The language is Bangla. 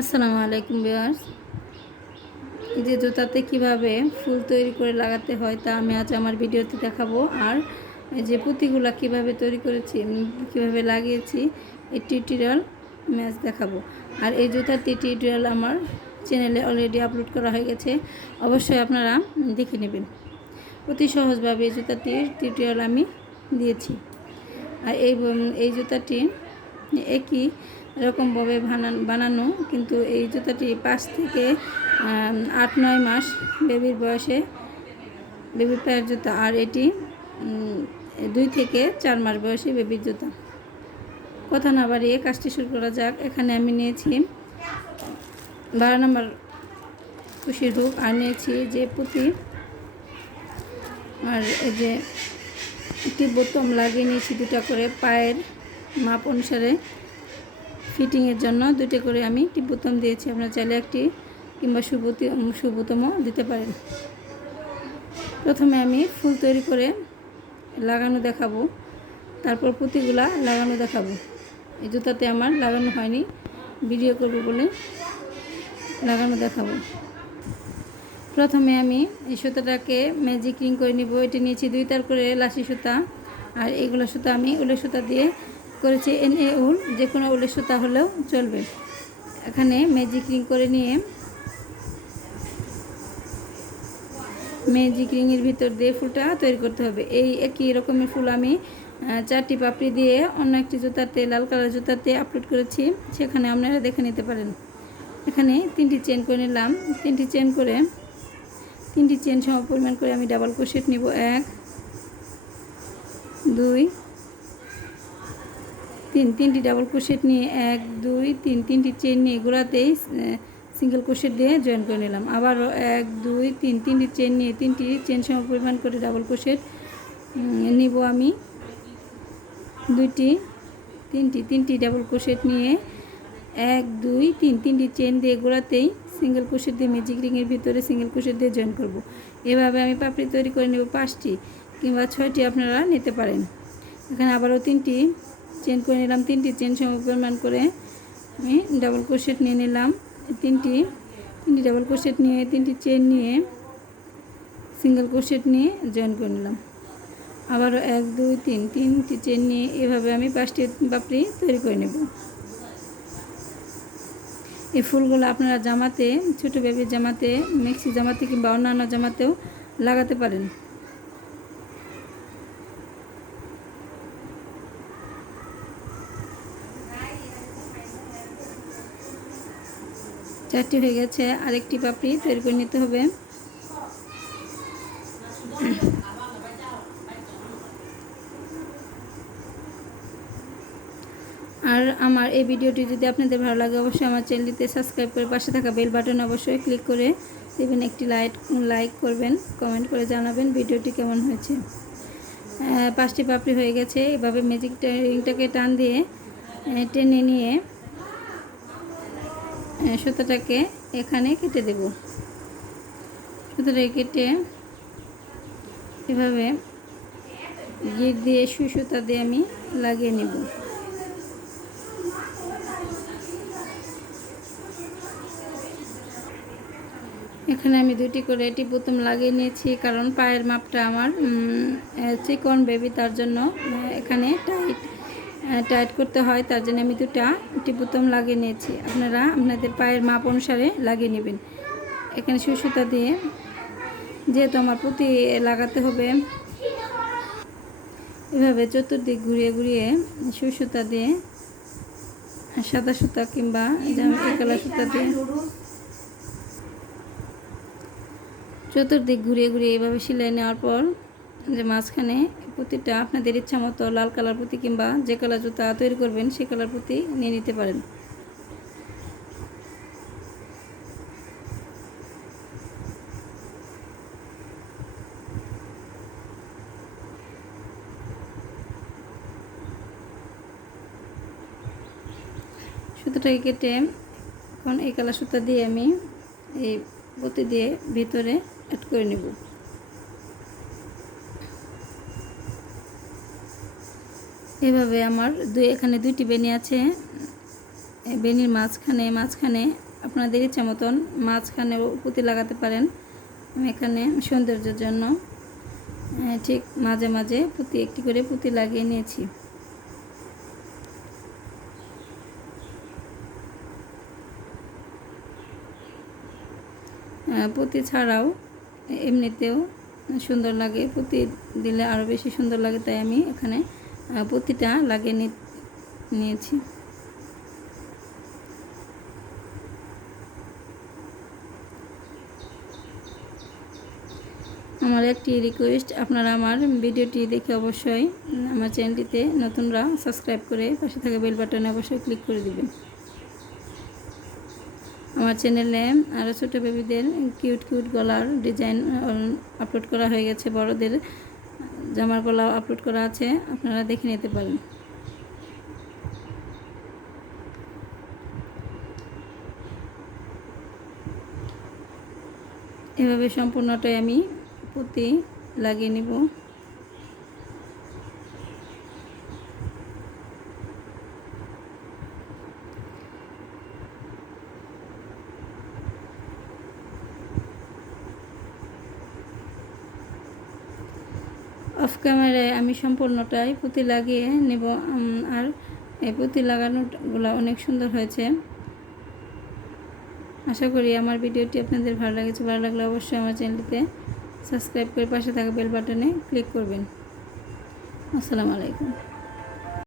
আসসালামু আলাইকুম বিয়ার্স এই যে জুতাতে কীভাবে ফুল তৈরি করে লাগাতে হয় তা আমি আজ আমার ভিডিওতে দেখাবো। আর এই যে পুঁতিগুলো কীভাবে তৈরি করেছি কীভাবে লাগিয়েছি, এই টিউটোরিয়াল ম্যাচ দেখাবো। আর এই জুতাটি টিউটোরিয়াল আমার চ্যানেলে অলরেডি আপলোড করা হয়ে গেছে, অবশ্যই আপনারা দেখে নেবেন। অতি সহজভাবে এই জুতাটির টিউটোরিয়াল আমি দিয়েছি। আর এই এই জুতাটি একই রকমভাবে বানান, বানানো, কিন্তু এই জুতাটি পাঁচ থেকে আট, নয় মাস বেবির বয়সে বেবির পায়ের জুতা, আর এটি দুই থেকে চার মাস বয়সে বেবির জুতা। কথা না বাড়িয়ে কাজটি শুরু করা যাক। এখানে আমি নিয়েছি বারো নম্বর খুশির হুক, আর নিয়েছি যে পুঁতি, আর এই যে একটি বোতম লাগিয়ে নিয়েছি দুটা করে পায়ের মাপ অনুসারে ফিটিংয়ের জন্য দুটো করে আমি বোতাম দিয়েছি। আপনারা চাইলে একটি কিংবা সুবতি সুবোতমও দিতে পারেন। প্রথমে আমি ফুল তৈরি করে লাগানো দেখাবো। তারপর পুঁতিগুলা লাগানো দেখাবো। এই জুতাতে আমার লাগানো হয়নি। ভিডিও করব বলে লাগানো দেখাবো। প্রথমে আমি এই সুতাটাকে ম্যাজিক রিং করে নিব। এটি নিয়েছি দুই তার করে লাসি সুতা। আর এইগুলো সুতা আমি উলের সুতা দিয়ে করেছি এন এ উল, যে কোনো উলের সুতা হলেও চলবে। এখানে ম্যাজিক রিং করে নিয়ে ম্যাজিক রিংয়ের ভিতর দিয়ে ফুলটা তৈরি করতে হবে। এই একই রকমের ফুল আমি চারটি পাপড়ি দিয়ে অন্য একটি জুতাতে, লাল কালার জুতাতে আপলোড করেছি। সেখানে আপনারা দেখে নিতে পারেন। এখানে তিনটি চেন করে নিলাম। তিনটি চেন করে, তিনটি চেন সম পরিমাণ করে আমি ডাবল ক্রোশেট নিব। এক, দুই তিন, তিনটি ডাবল ক্রোশেট নিয়ে এক, দুই, তিন, তিনটি চেন নিয়ে গোড়াতেই সিঙ্গেল ক্রোশেট দিয়ে জয়েন করে নিলাম। আবারও এক, দুই, তিন, তিনটি চেন নিয়ে তিনটি চেন সম পরিমাণ করে ডাবল ক্রোশেট নিব আমি। দুইটি, তিনটি তিনটি ডাবল ক্রোশেট নিয়ে এক, দুই, তিন, তিনটি চেন দিয়ে গোড়াতেই সিঙ্গেল ক্রোশেট দিয়ে ম্যাজিক রিংয়ের ভিতরে সিঙ্গেল ক্রোশেট দিয়ে জয়েন করব। এভাবে আমি পাপড়ি তৈরি করে নেব পাঁচটি কিংবা ছয়টি আপনারা নিতে পারেন। এখানে আবারও তিনটি চেন করে নিলাম, তিনটি চেন সম পরিমাণ করে আমি ডাবল ক্রোশেট নিয়ে নিলাম। তিনটি তিনটি ডাবল ক্রোশেট নিয়ে, তিনটি চেন নিয়ে সিঙ্গেল ক্রোশেট নিয়ে জয়েন করে নিলাম। আবারও এক, দুই, তিন, তিনটি চেন নিয়ে এভাবে আমি পাঁচটি পাপড়ি তৈরি করে নেব। এই ফুলগুলো আপনারা জামাতে, ছোটো বেবির জামাতে মেক্সি জামাতে কিংবা অন্যান্য জামাতেও লাগাতে পারেন। চারটি হয়ে গেছে, আরেকটি পাপড়ি তৈরি করে নিতে হবে। আর আমার এই ভিডিওটি যদি আপনাদের ভালো লাগে, অবশ্যই আমার চ্যানেলটিতে সাবস্ক্রাইব করে পাশে থাকা বেল বাটন অবশ্যই ক্লিক করে দেবেন, একটি লাইক লাইক করবেন, কমেন্ট করে জানাবেন ভিডিওটি কেমন হয়েছে। পাঁচটি পাপড়ি হয়ে গেছে, এভাবে ম্যাজিক রিংটাকে টান দিয়ে টেনে নিয়ে সুতোটাকে এখানে কেটে দেব। সুতোটাকে কেটে এভাবে গিট দিয়ে সুই সুতা দিয়ে আমি লাগিয়ে নেব। এখানে আমি দুটি করে এটি প্রথম লাগিয়ে নিয়েছি, কারণ পায়ের মাপটা আমার চিকন বেবি তার জন্য, এখানে টাইট। টাইট করতে হয়, তার জন্য আমি দুটা একটি বোতাম লাগিয়ে নিয়েছি। আপনারা আপনাদের পায়ের মাপ অনুসারে লাগিয়ে নেবেন। এখানে সুই সুতা দিয়ে যেহেতু আমার পুঁতি লাগাতে হবে, এভাবে চতুর্দিক ঘুরিয়ে ঘুরিয়ে সুই সুতা দিয়ে, সাদা সুতা কিংবা কালার সুতা দিয়ে চতুর্দিক ঘুরিয়ে ঘুরিয়ে এভাবে সেলাই নেওয়ার পর যে মাঝখানে পুঁতিটা আপনাদের ইচ্ছা মতো লাল কালার পুঁতি কিংবা যে কালার জুতা তৈরি করবেন, সে কালার পুঁতি নিয়ে নিতে পারেন। সুতোটাকে কেটে এখন এই কালার সুতা দিয়ে আমি এই পুঁতি দিয়ে ভিতরে অ্যাড করে নেব। এভাবে আমার দুই এখানে দুইটি বেনি আছে। বেনির মাঝখানে মাঝখানে আপনাদের ইচ্ছা মতন মাঝখানেও পুঁতি লাগাতে পারেন। আমি এখানে সৌন্দর্যের জন্য ঠিক মাঝে মাঝে পুঁতি, একটি করে পুঁতি লাগিয়ে নিয়েছি। পুঁতি ছাড়াও এমনিতেও সুন্দর লাগে। পুঁতি দিলে আরও বেশি সুন্দর লাগে, তাই আমি এখানে পুঁতিটা লাগিয়ে নিয়েছি। আমার একটি রিকোয়েস্ট আপনারা আমার ভিডিওটি দেখে অবশ্যই আমার চ্যানেলটিতে নতুনরা সাবস্ক্রাইব করে পাশে থাকা বেল বাটনে অবশ্যই ক্লিক করে দিবেন। আমার চ্যানেলে আরও ছোটো বেবিদের কিউট কিউট গলার ডিজাইন আপলোড করা হয়ে গেছে বড়দের। জামার গলা আপলোড করা আছে, আপনারা দেখে নিতে পারেন। এভাবে সম্পূর্ণটাই আমি পুঁতি লাগিয়ে নিব। অফ ক্যামেরায় আমি সম্পূর্ণটাই পুঁতি লাগিয়ে নেব আর এই পুঁতি লাগানোগুলো অনেক সুন্দর হয়েছে। আশা করি আমার ভিডিওটি আপনাদের ভালো লেগেছে। ভালো লাগলে অবশ্যই আমার চ্যানেলটিতে সাবস্ক্রাইব করে পাশে থাকা বেল বাটনে ক্লিক করবেন। আসসালামু আলাইকুম।